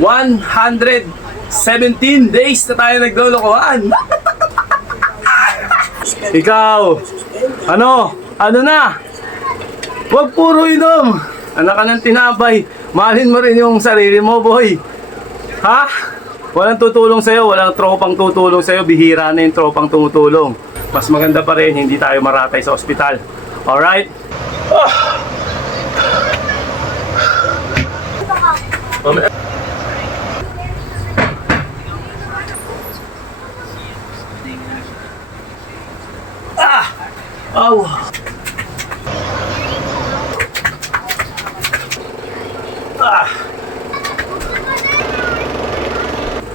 117 days na tayo naglolokohan. Ikaw, ano na? Huwag puro inom. Anak ka ng tinapay. Mahalin mo rin yung sarili mo, boy. Ha? Walang tutulong sa'yo, walang tropang tutulong sa'yo. Bihira na yung tropang tumutulong. Mas maganda pa rin, hindi tayo maratay sa ospital. Alright? Oh.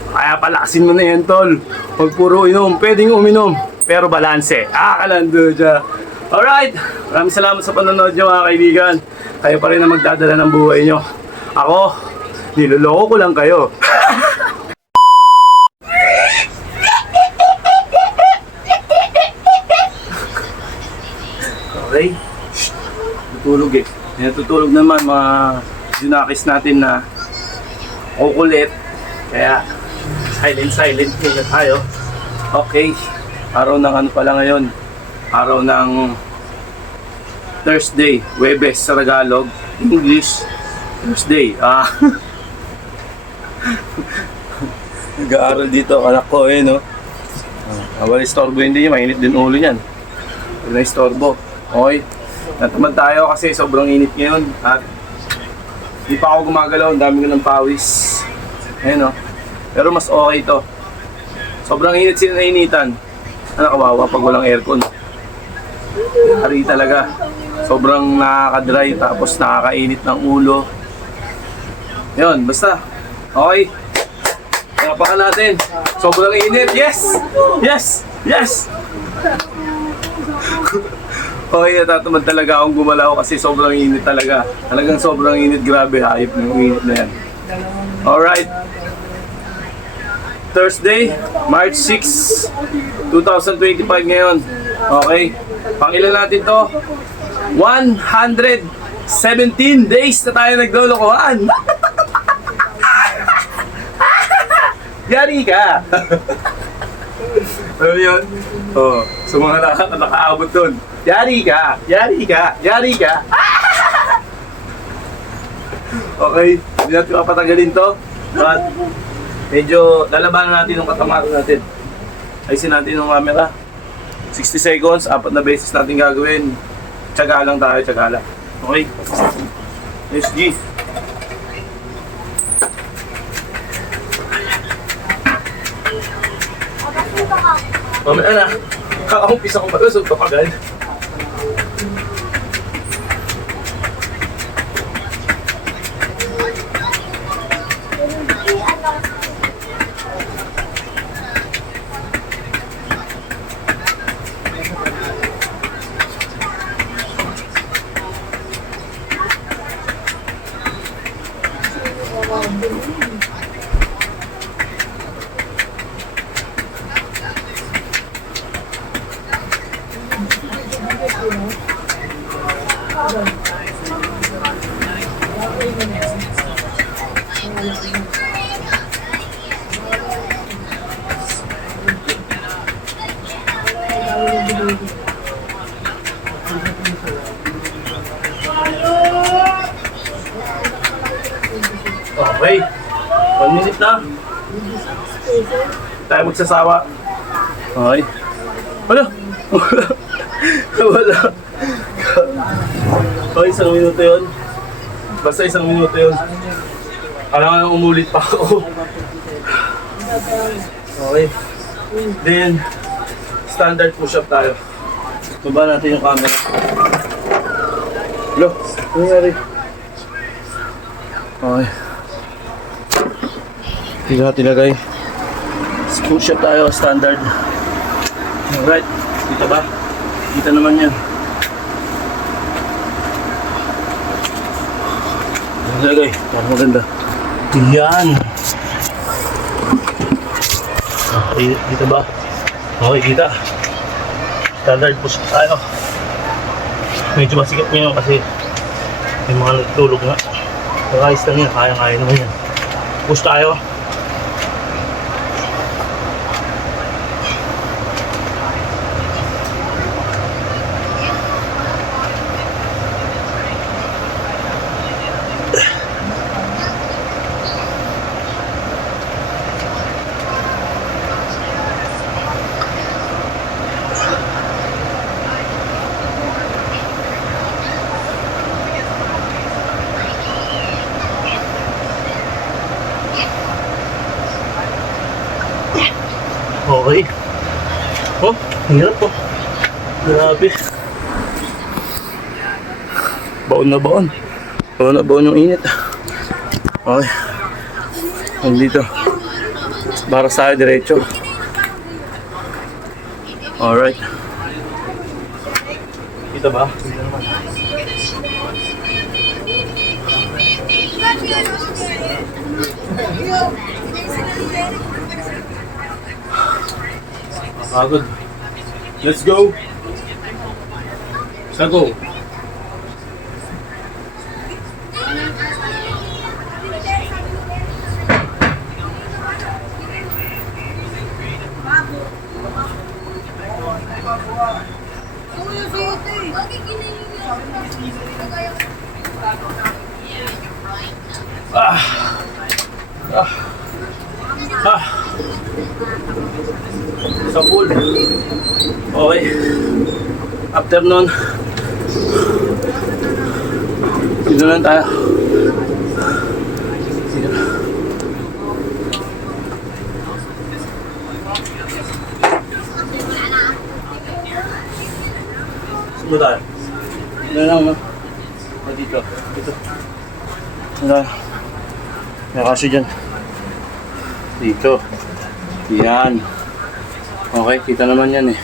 Kaya palakasin mo na yan, tol. Huwag puro inom. Pwedeng uminom, pero balanse. Kalando dyan. Alright. Maraming salamat sa panonood nyo, mga kaibigan. Kayo pa rin na magdadala ng buhay nyo. Ako, niloloko ko lang kayo. Okay. Tutulog eh. Natutulog naman mga junakis natin na kukulit. Kaya silent muna tayo. Okay. Araw ng ano pala ngayon? Araw ng Thursday. Huwebes sa Tagalog. English. Thursday. Nag-aaral dito anak ko no. Wala istorbo, hindi niya. Mainit din ulo niyan. Wala istorbo. Okay. Natamad tayo kasi sobrang init ngayon. At hindi pa ako gumagalaw. Ang dami ko ng pawis. Ayun Pero mas okay to. Sobrang init sila nainitan. Kawawa pag walang aircon. Hari talaga. Sobrang nakaka-dry tapos nakakainit ng ulo. Yun, basta. Okay. Napakan natin. Sobrang init. Yes! Yes! Yes! Okay, natatamad talaga akong gumalaw kasi sobrang init talaga. Talagang sobrang init. Grabe, hayop ng init na yan. Alright. Thursday, March 6, 2025 ngayon. Okay. Pangilan natin to. 117 days na tayo naglolokohan. Yari ka. Ano yun? Sa mga nakaabot dun. Yari ka. Yari ka. Yari ka. Okay. Hindi natin mapatagalin to. But medyo lalabanan natin yung katamaran natin. Ayusin natin yung camera. 60 seconds, 4 na beses natin gagawin. Tiyaga lang tayo, tiyaga lang. Okay? SG. Mamaya na. Kakakumpisa ko ba ito? Sunto agad. Okay, 1 minute na. Tayo magsasawa. Okay. Wala. Wala. Okay, 1 minuto yun. Basta 1 minuto yun. Kailangan umulit pa ako. Okay. Then, standard push-up tayo. Baba natin yung camera. Hello, ano nangyari? Okay. Tilagay. Push-up tayo, standard. Alright, kita ba? Kita naman yan. Tilagay, para maganda. Yan. Okay, kita ba? Okay, kita. Standard push-up tayo. Medyo masikip ngayon kasi may mga nagtulog nga. Ayos lang yan, kaya-kaya naman yan. Push tayo. Okay. Oh, hirap po. Grabe. Baon na baon. Baon na baon yung init. Okay. Nandito. Para sa diretso. Alright. Kita ba? Kita naman. Pagod. Let's go. Let's go. Sa pool. Okay. After nun, dito lang tayo. Dito. Dito tayo. Dito lang, no? O, dito. Dito. Dito. May kasi dyan. Dito. Yan. Okay, kita naman yan eh.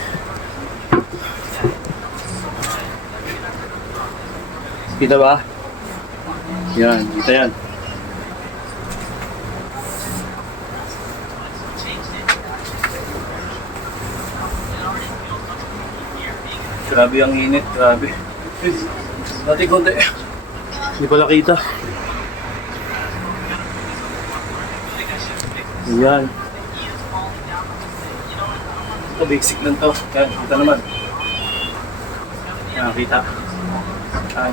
Kita ba? Yan, kita yan. Grabe ang init, grabe. Dati konti. Hindi pala kita. Yan. Ito, basic lang to. Yan, kita naman. Yan, kita. Yan.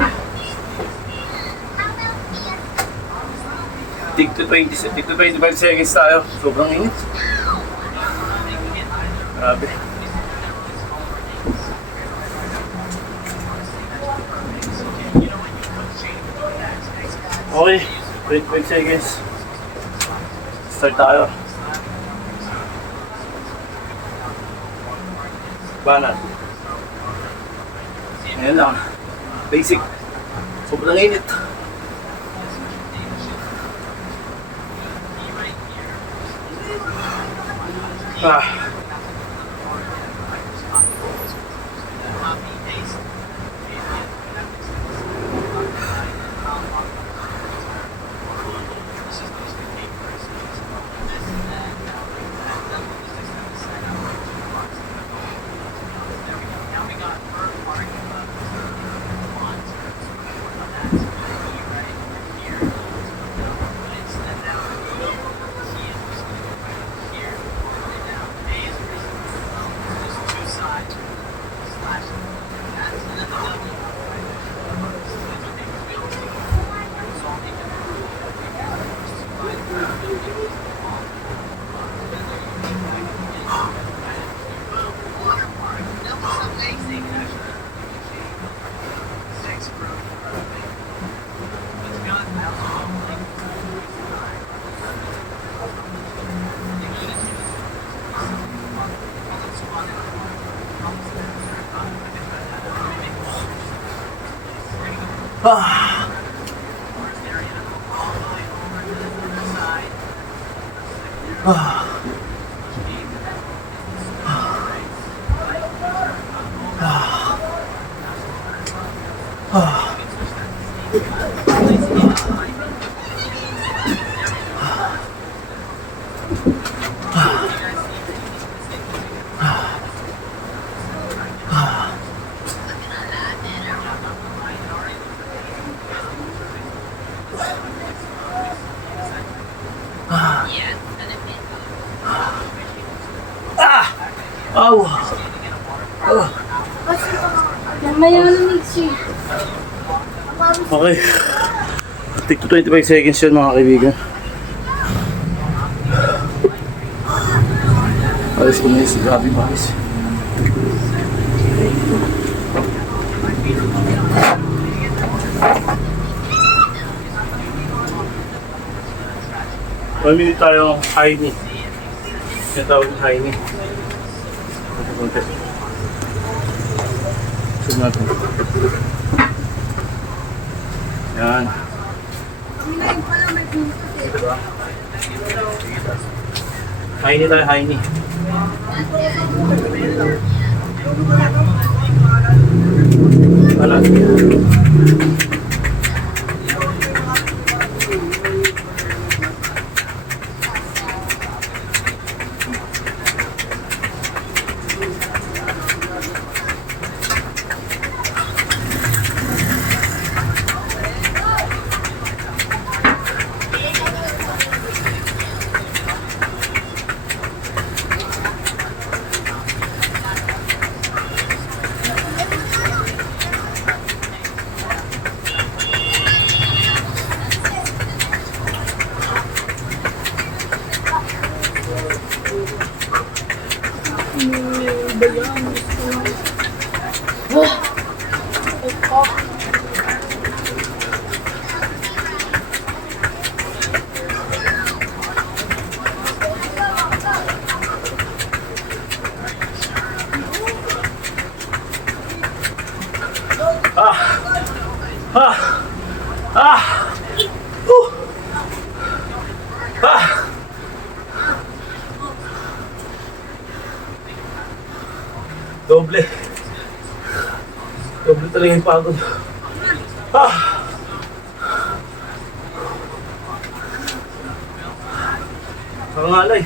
Tig to 25 seconds tayo. Sobrang init. Grabe. Okay, 25 seconds. Start tayo. Banan. Ayan lang. Basic. Sobrang init. Aw! Mamaya na mixi. Okay. Take to 25 seconds yun mga kaibigan. Alis ko na yun. Grabe maris. Mamili tayo ng Heine. Yung tawag ng Heine. Konti. Sub natin. Yan. Diba? Heine tayo, Heine. Wala. Doble. Doble talaga yung pagod. Pangalay.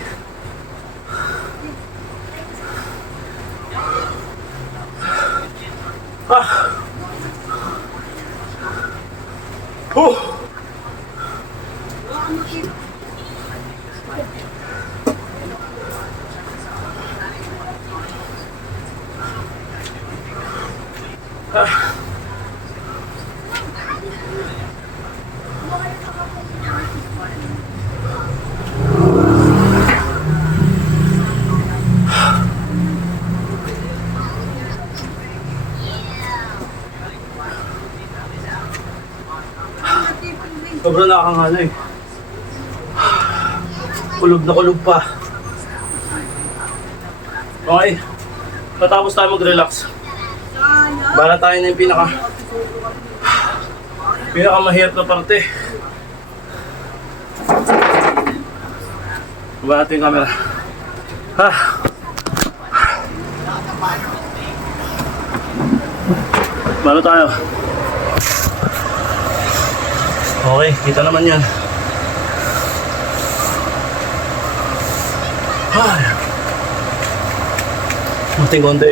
Sobrang nakakangalay. Kulog na kulog pa. Okay. Matapos tayo mag-relax. Para tayo na yung pinakamahirap na parte. Baba natin yung camera. Balo tayo. Okay, kita naman yan. Mating konti.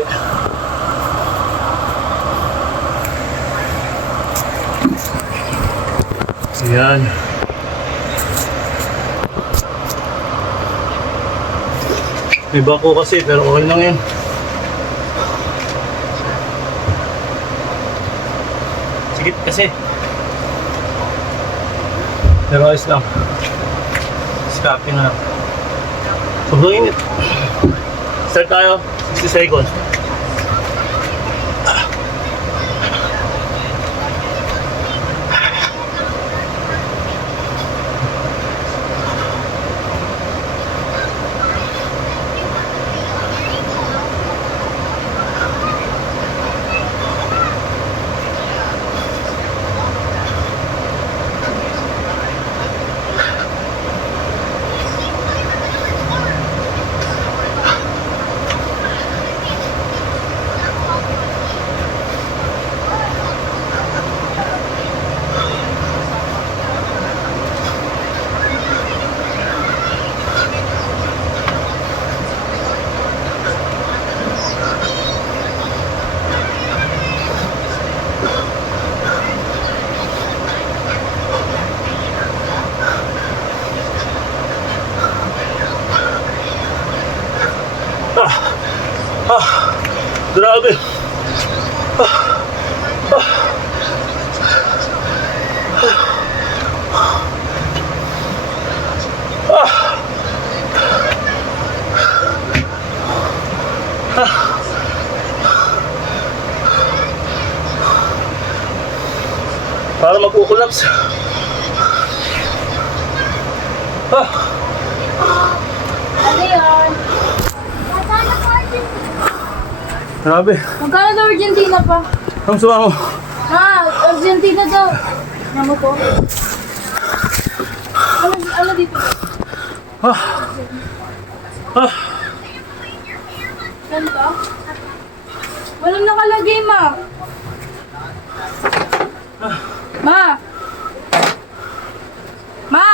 Ayan. May bako kasi pero okay lang yan. Sigit kasi. Pero ayos lang. Scrapping na lang. Sobrang init. Start tayo. 60 seconds. Grabe. Para magkukulaps. Ano yun? Grabe. Magkano daw Argentina pa? Ang suwa mo. Argentina daw. Ano po? Ano dito? Ano ba? Walang nakalagay, ma. Ma! Ma!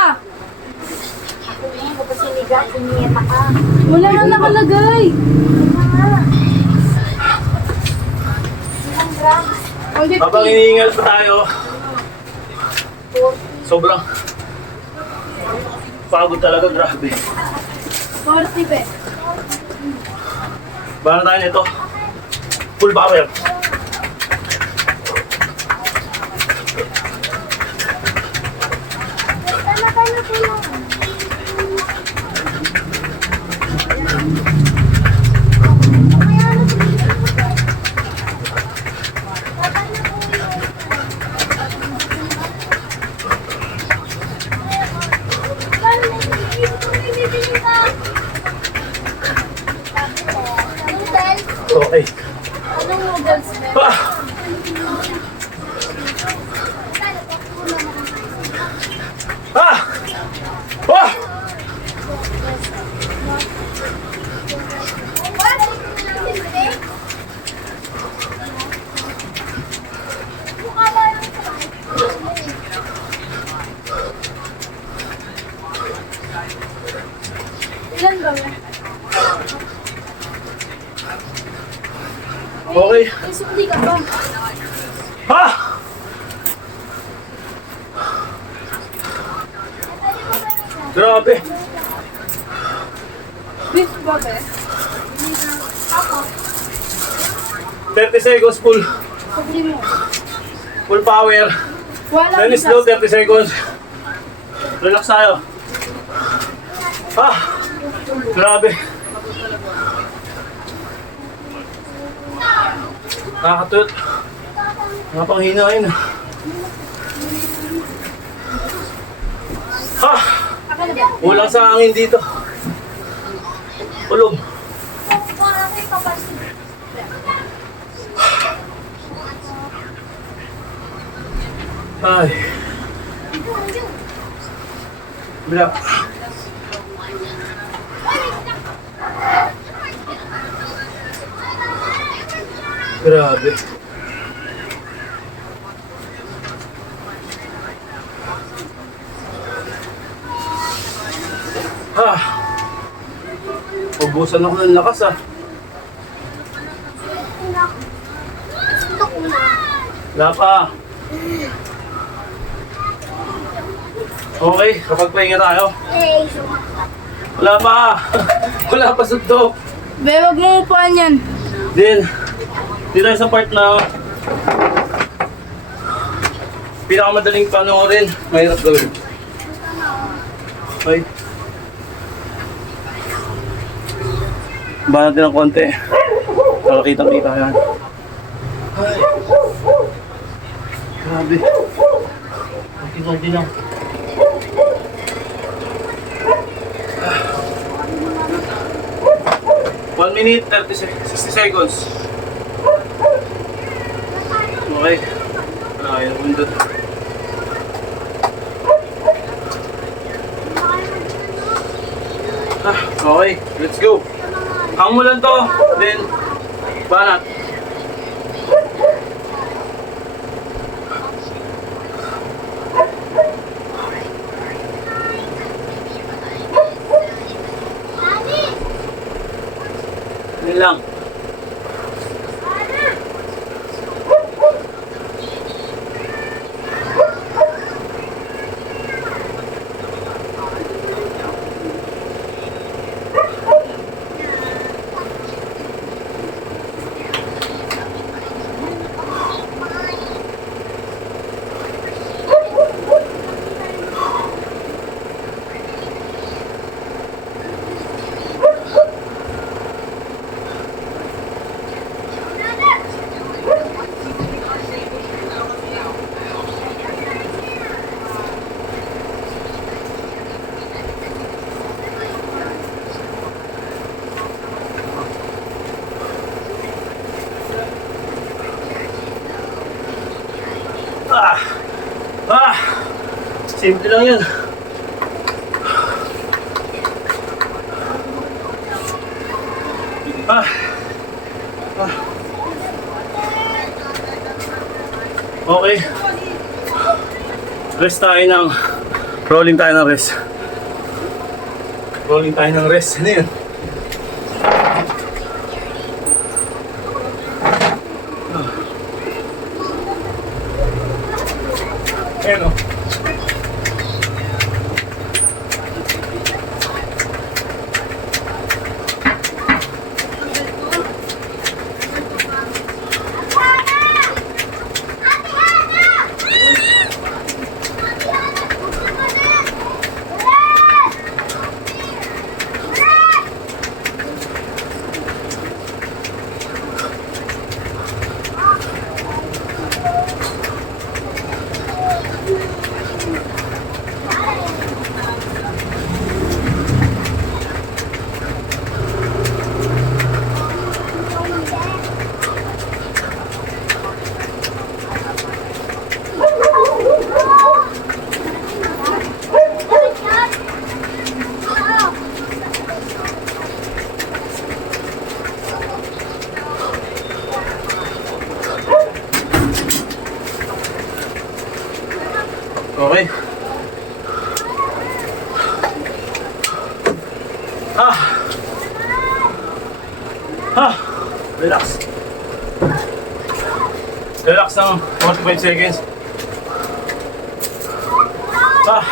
Wala nang nakalagay. Habang iniingal pa tayo, sobrang pagod talaga, grabe. 40 pe. Bahala tayo nito. Full power. Okay. Anong noodles pe? Ah! Ah! Ilan ba ba? Okay. Sumuli ka ba? Ha! Grabe. Beef ba ba? 30 seconds full. Sumuli mo. Full power. Wala Then slow 30 seconds. Relax tayo. Ah! Grabe. Nakakatut. Napanghinain. Ah! Kulang sa hangin dito. Ulog. Ay. Bila. Grabe. Ubusan ako ng lakas Wala pa. Okay, kapag pahinga tayo. Wala pa. Wala pa suntok. Be, wag mo upuan yan. Then, dito tayo sa part na pinakamadaling panoorin, mahirap gawin. Okay. Ba natin ng konti. Para kitang-kita yan. Ay. Grabe. Konti-konti lang. 1 minute, 60 seconds. Okay. Ayaw, undot. Okay, let's go. Hang mo lang to, then banat. Yun lang. Simple lang yan. Ah. Ah. Okay. Rest tayo ng... Rolling tayo ng rest. Rolling tayo ng rest. Ano yun? Ayan o. Okay. Relax. Relax ng 45 seconds. Ah.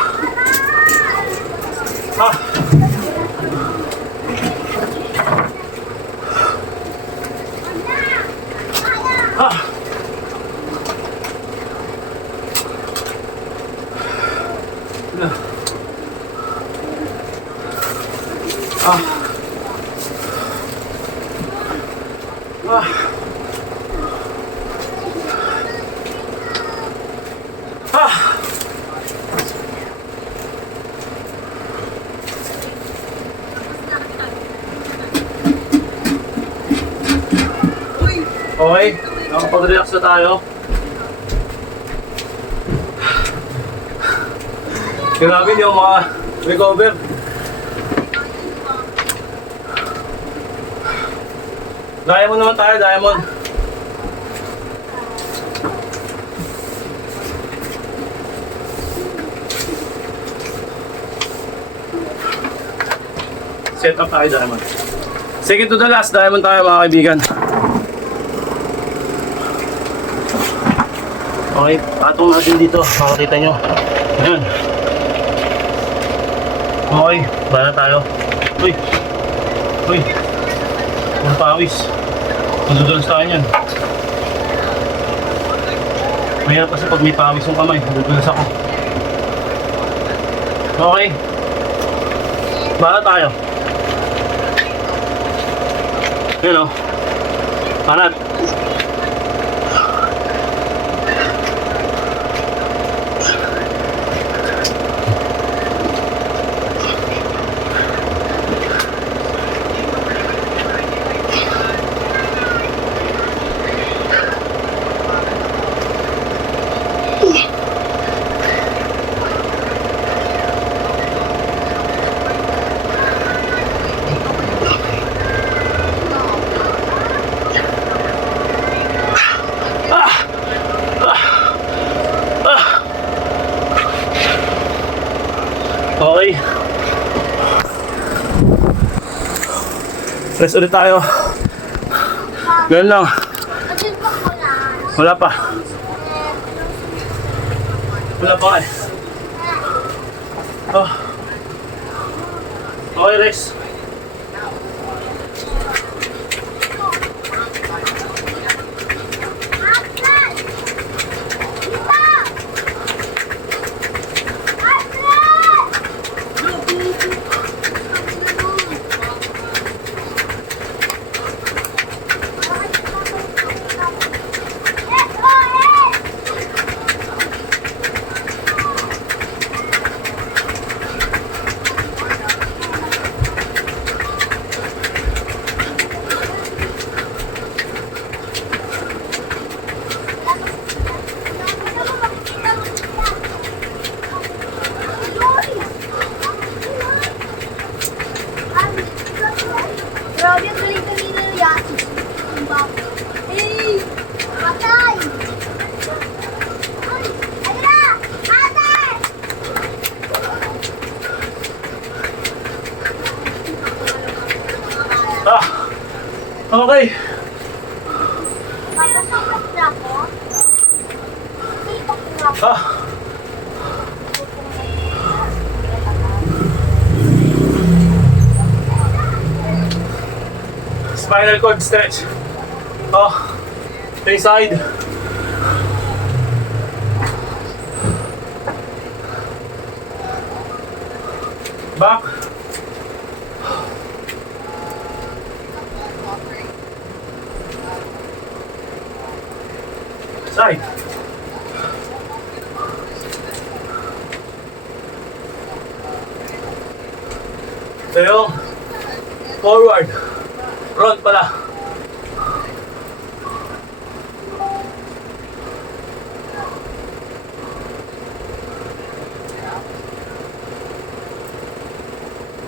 Okay, nakapag-relax na tayo. Grabe, hindi ako maka-recover. Diamond naman tayo, diamond. Set up tayo, diamond. Second to the last, diamond tayo mga kaibigan. Okay, patong natin dito, makakita nyo. Ayan. Okay, bala tayo. Uy! Uy! Ang pawis. Madudulas tayo yan. Mahirap kasi pag may pawis yung kamay, madudulas ako. Okay. Bala tayo. Ayan o. Panat. Okay. Rest ulit tayo. Ganun lang. Wala pa. Wala pa eh. Oh. Okay, rest. Grabe, ang galing kanina yung yati. Ang bago. Eh! Patay! Ay! Ayun na! Ate! Ah! Okay. Papasok na ako. Sipok na ako. Ah! Spinal cord stretch. Oh, stay side. Back. Side. Tayo. Forward. Front pala.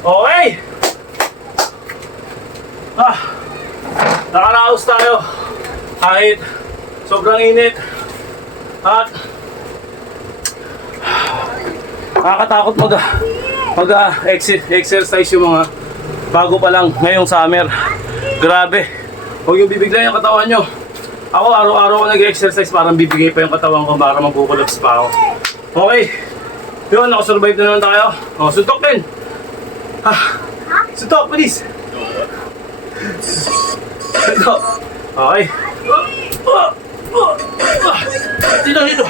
Okay! Ah! Nakaraos tayo. Kahit sobrang init. At nakakatakot mag-exercise yung mga bago pa lang ngayong summer. Grabe. Huwag yung bibigla yung katawan nyo. Ako araw-araw ko nag-exercise, parang bibigay pa yung katawan ko para magkukulaps pa ako. Okay. Yun, nakasurvive na naman tayo. O, suntok din. Suntok, please. Suntok. Okay. Dito, dito.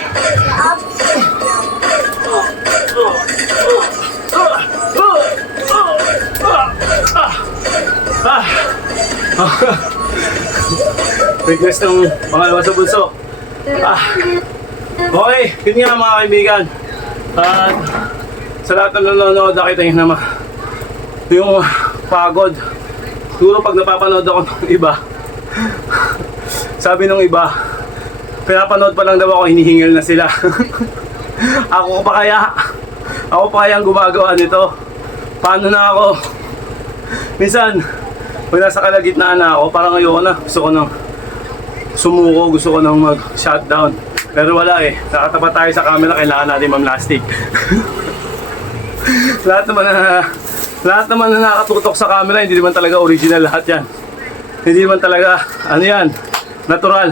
Request ng pangalawa sa bunso. Okay, yun nga mga kaibigan. At sa lahat ng nanonood, nakita nyo naman yung pagod. Siguro pag napapanood ako ng iba, sabi ng iba, pinapanood pa lang daw ako, hinihingil na sila. Ako pa kaya ang gumagawa nito. Paano na ako? Minsan, pag nasa kalagitnaan na ako, parang ayoko na. Gusto ko nang sumuko, gusto ko nang mag-shutdown. Pero wala eh. Nakatapat tayo sa camera, kailangan natin mamlastic. lahat naman na nakatutok sa camera, hindi naman talaga original lahat yan. Hindi naman talaga, ano yan, natural.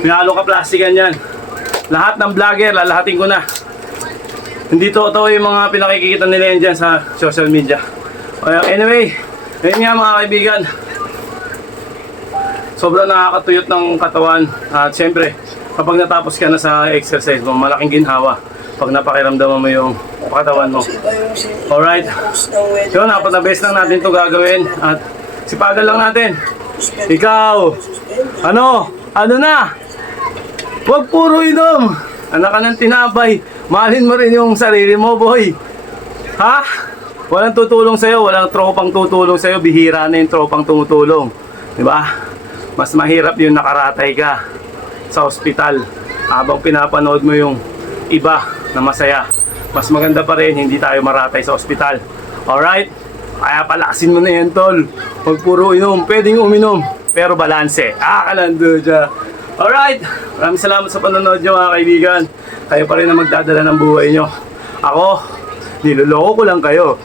Pinalo ka plastikan yan. Lahat ng vlogger, lalahatin ko na. Hindi totoo yung mga pinakikita nila yan dyan sa social media. Anyway, ayun nga mga kaibigan. Sobrang nakakatuyot ng katawan. At syempre, kapag natapos ka na sa exercise mo, malaking ginhawa pag napakiramdaman mo yung katawan mo. Alright. Yun, apat na beses lang natin ito gagawin. At sipagan lang natin. Ikaw, ano na? Huwag puro inom. Anak ka ng tinapay. Mahalin mo rin yung sarili mo, boy. Ha? Walang tutulong sa'yo, walang tropang tutulong sa'yo. Bihira na yung tropang tumutulong. Diba? Mas mahirap yung nakaratay ka sa ospital habang pinapanood mo yung iba na masaya. Mas maganda pa rin, hindi tayo maratay sa ospital. Alright? Kaya palakasin mo na yan, tol. Huwag puro inom. Pwedeng uminom, pero balanse. Kalando dyan. Alright, maraming salamat sa panonood nyo mga kaibigan. Kayo pa rin na magdadala ng buhay nyo. Ako, niloloko ko lang kayo.